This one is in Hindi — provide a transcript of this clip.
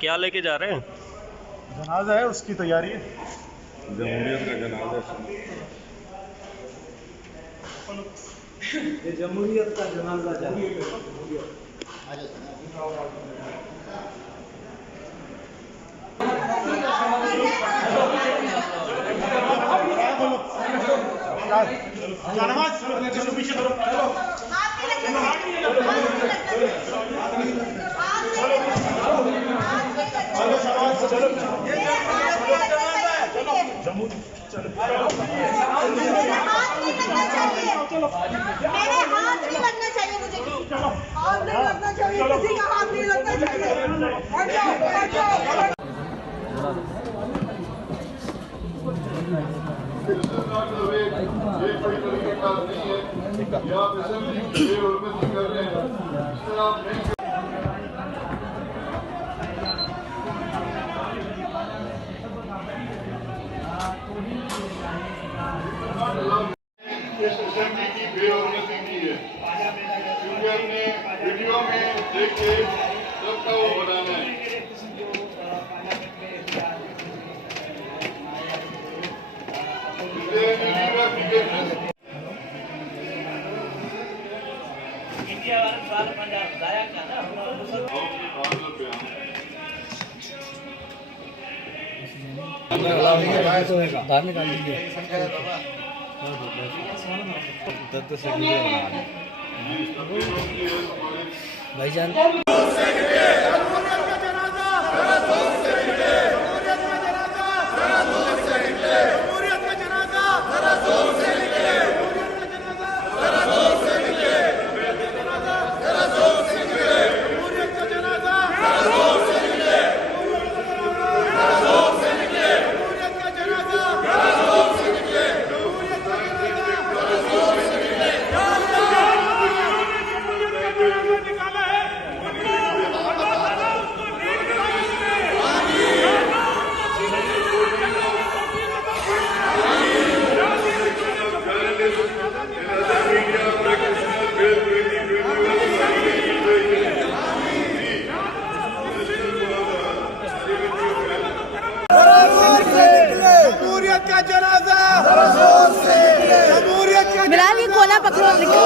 क्या लेके जा रहे हैं? जनाजा है, उसकी तैयारी है। जमहूरियत का जनाजा। ये जमहूरियत का जनाजा जा रहा है। मेरे हाथ नहीं लगना चाहिए, मुझे हाथ नहीं लगना चाहिए, किसी का हाथ नहीं लगना चाहिए। हट जाओ, हट जाओ। ये कोई तरीका नहीं है कि आप असेंबली बेहरमती कर रहे हैं। इस तरह आप नहीं इस असेंबली की बेहरमती की है, क्योंकि अपने वीडियो में देख के सबका वो बनाना है। बाहर निकाल दीजिए। भाईजान बिलाल, ये कोला पकड़ो।